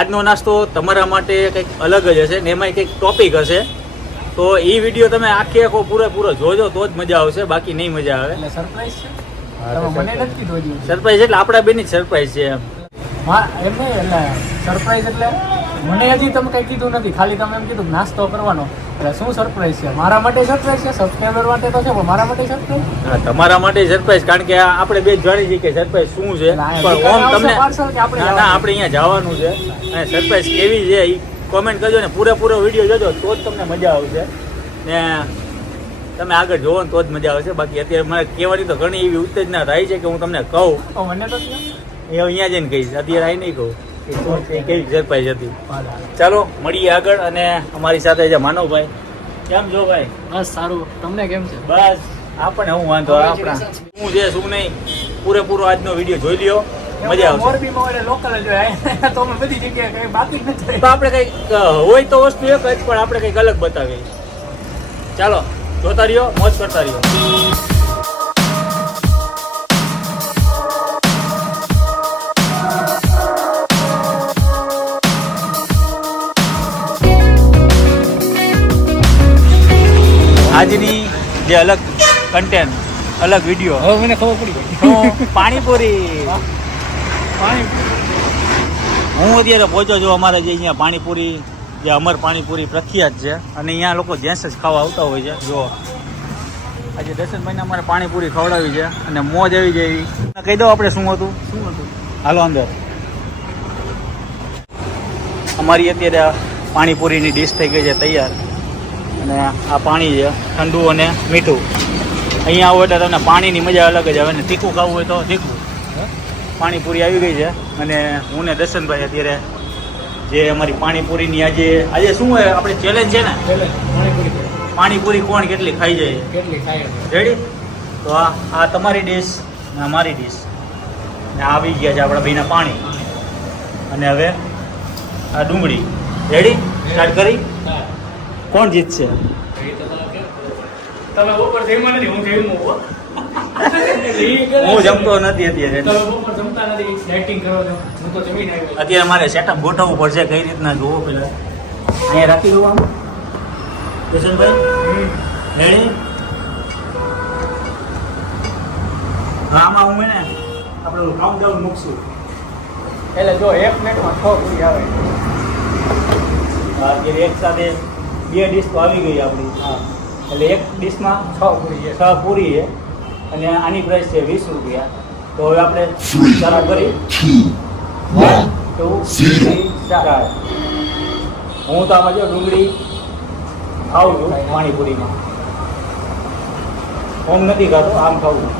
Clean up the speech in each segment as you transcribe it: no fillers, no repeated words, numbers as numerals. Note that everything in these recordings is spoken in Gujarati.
આજનો નાસ્તો તમારા માટે કંઈક અલગ જ હશે ને એમાંય કંઈક ટોપિક હશે, તો એ વિડીયો તમે આખો પૂરેપૂરો જોજો તો જ મજા આવશે, બાકી નહીં મજા આવે. એટલે સરપ્રાઈઝ છે, મને નથી કીધું હજી. સરપ્રાઈઝ એટલે આપણા બેની જ સરપ્રાઈઝ છે એમ. હા એમ નહીં, એટલે સરપ્રાઈઝ એટલે મને હજી તમે કંઈ કીધું નથી, ખાલી તમે એમ કીધું નાસ્તો કરવાનો. એટલે શું સરપ્રાઈઝ છે? મારા માટે સરપ્રાઈઝ છે, સબસ્ક્રાઈબર માટે તો છે, પણ મારા માટે સરપ્રાઈઝ. હા, તમારા માટે સરપ્રાઈઝ, કારણ કે આપણે બે જાણી છીએ કે સરપ્રાઈઝ શું છે, પણ ઓમ તમને આપણે અહીંયા જવાનું છે અને સરપ્રાઈઝ કેવી છે એ કોમેન્ટ કરજો ને પૂરેપૂરો વિડીયો જોજો તો જ તમને મજા આવશે ને તમે આગળ જોવો ને તો જ મજા આવશે. બાકી અત્યારે મને કહેવાની તો ઘણી એવી ઉત્તેજના થાય છે કે હું તમને કહું, મને તો એ અહીંયા જઈને કહીશ, અત્યારે આવી નહીં કહું કેવી સરપ્રાઈઝ હતી. ચાલો મળીએ આગળ. અને અમારી સાથે છે માનવભાઈ. કેમ છો ભાઈ? બસ સારું, તમને કેમ છે? બસ આપણને હું વાંધો, આપણા શું છે શું નહીં પૂરેપૂરો આજનો વિડીયો જોઈ લ્યો, મજા આવશે. મોરબીમાં એટલે લોકલ જ હોય તો અમે બધી જગ્યાએ કઈ બાકી નથી. તો આપણે કંઈક હોય તો વસ્તુ એક જ, પણ આપણે કંઈક અલગ બતાવીએ. ચાલો જોતા રહ્યો, મોજ કરતા રહ્યો. આજની જે અલગ કન્ટેન્ટ, અલગ વિડીયો, હવે મને ખબર પડી ગઈ. પાણીપુરી. હું અત્યારે પહોંચ્યો છું અમારે જે અહીંયા પાણીપુરી, જે અમર પાણીપુરી પ્રખ્યાત છે અને અહીંયા લોકો જેન્ટ્સ જ ખાવા આવતા હોય છે. જો આજે દર્શનભાઈને અમારે પાણીપુરી ખવડાવી છે અને મોજ આવી જાય એવી. કહી દો આપણે શું હતું. હાલો અંદર. અમારી અત્યારે પાણીપુરીની ડીશ થઈ ગઈ છે તૈયાર અને આ પાણી છે ઠંડુ અને મીઠું. અહીંયા આવો એટલે તમને પાણીની મજા અલગ જ આવે ને તીખું ખાવું હોય તો તીખું. પાણીપુરી આવી ગઈ છે અને હું ને દર્શનભાઈ અત્યારે જે અમારી પાણીપુરીની આજે શું હોય આપણે ચેલેન્જ છે ને, પાણીપુરી કોણ કેટલી ખાઈ જાય. રેડી? તો આ તમારી ડીશ ને અમારી ડીશ ને આવી ગયા છે આપણા ભાઈના પાણી અને હવે આ ડુંગળી. રેડી? સ્ટાર્ટ કરી. કોણ જીતશે? તમે ઉપર જમ્યા નથી, હું જમ્યો. હું જમતો નથી અત્યારે. તમે ઉપર જમતા નથી, ડાયટિંગ કરો છો. હું તો જમીને આવ્યો. અત્યારે મારે સેટઅપ ગોઠવવું પડશે કઈ રીતના જોવો પેલા. અહીંયા રાખી દઉં આમ કિશનભાઈ. રેડી? હા, આમાં હું ને આપણે કાઉન્ટડાઉન મૂકશું. એટલે જો એક પ્લેટમાં 6 પૂરી આવે. અત્યારે એક સાથે 2 ડીશ તો આવી ગઈ આપણી. હા, એટલે એક ડીશમાં 6 પૂરી છે. 6 પૂરી છે અને આની પ્રાઇસ છે 20 રૂપિયા. તો હવે આપણે ચાલુ કરી 1 2 3 4. હું તો આમાં જો ડુંગળી ખાઉં છું પાણીપુરીમાં. ઓમ નથી ખાતો, આમ ખાવું.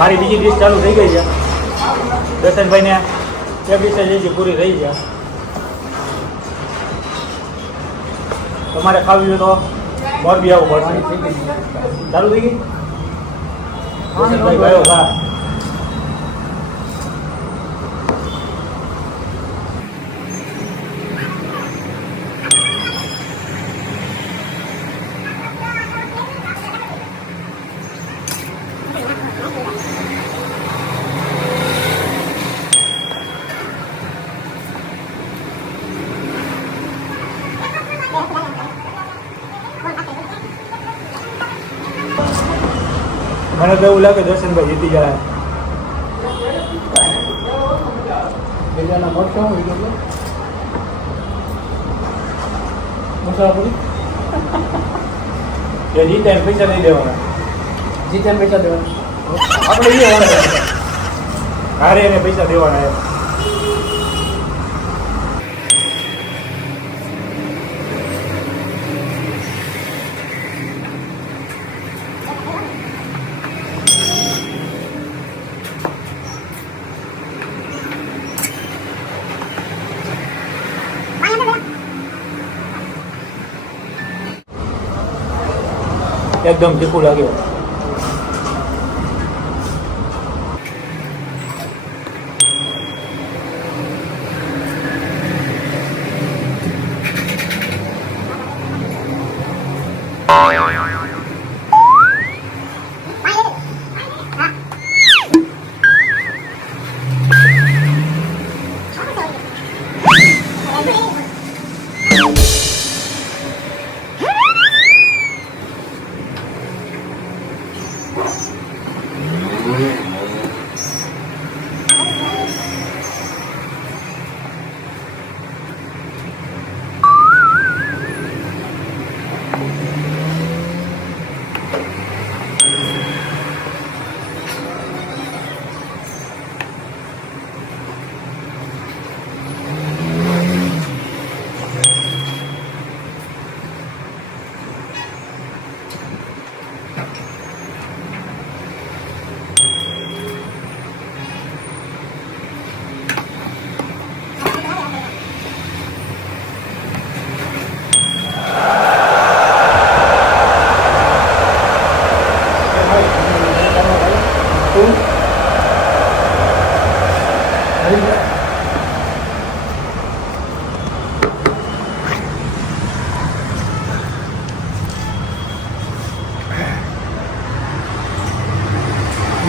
મારી બીજી ડીશ ચાલુ થઈ ગઈ છે. દર્શનભાઈને એક ડીશ જે પૂરી રહી છે. તમારે ખાવી હોય તો મોરબી આવવું પડશે. ચાલુ થઈ ગઈ? ભાઈ ગયો બહાર. મને તો એવું લાગે દર્શનભાઈ જીતી જાય. બીજાના મોટો હોય ગયો મસાલા પૂરી જે જીતે એને પૈસા નહીં દેવાના. જીતે પૈસા દેવાના. આપણે એ વાળા હારે એને પૈસા દેવાના એમ. એકદમ તીખું લાગે.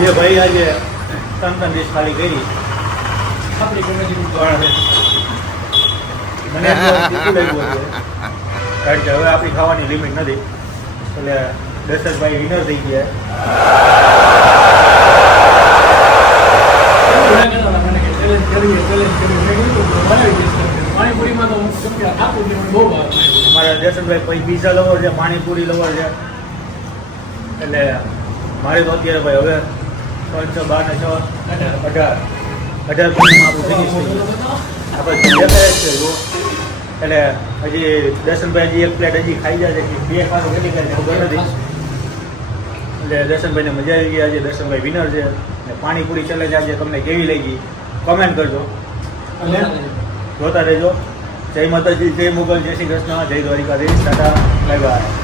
જે ભાઈ આજે 3 ડીશ ખાલી કરી આપણી કોમેડી પણ મને તીખું લાગ્યું હતું. કારણ કે હવે આપણી ખાવાની લિમિટ નથી એટલે દર્શનભાઈ વિનર થઈ ગયા. પાણીપુરીમાં તો બહુ ભાવ. અમારા દર્શનભાઈ પછી પીઝા લવર છે, પાણીપુરી લવર છે. એટલે મારે તો અત્યારે ભાઈ હવે 3, 6, 12 ને 6, 18 પૂરીમાં આપણું ફિનિશ થઈ ગયું. આપણે દેખાય જ છે જો. એટલે હજી દર્શનભાઈ હજી એક પ્લેટ હજી ખાઈ જાય છે. 2 ખાવાનું કેટલી ખાય છે ખબર નથી. એટલે દર્શનભાઈને મજા આવી ગઈ. આજે દર્શનભાઈ વિનર છે. અને પાણીપુરી ચેલેન્જ આજે તમને કેવી લાગી કમેન્ટ કરજો અને જોતા રહેજો. જય માતાજી, જય મુગલ, જય શ્રી કૃષ્ણ, જય દ્વારિકાધીશ. Tata, bye bye.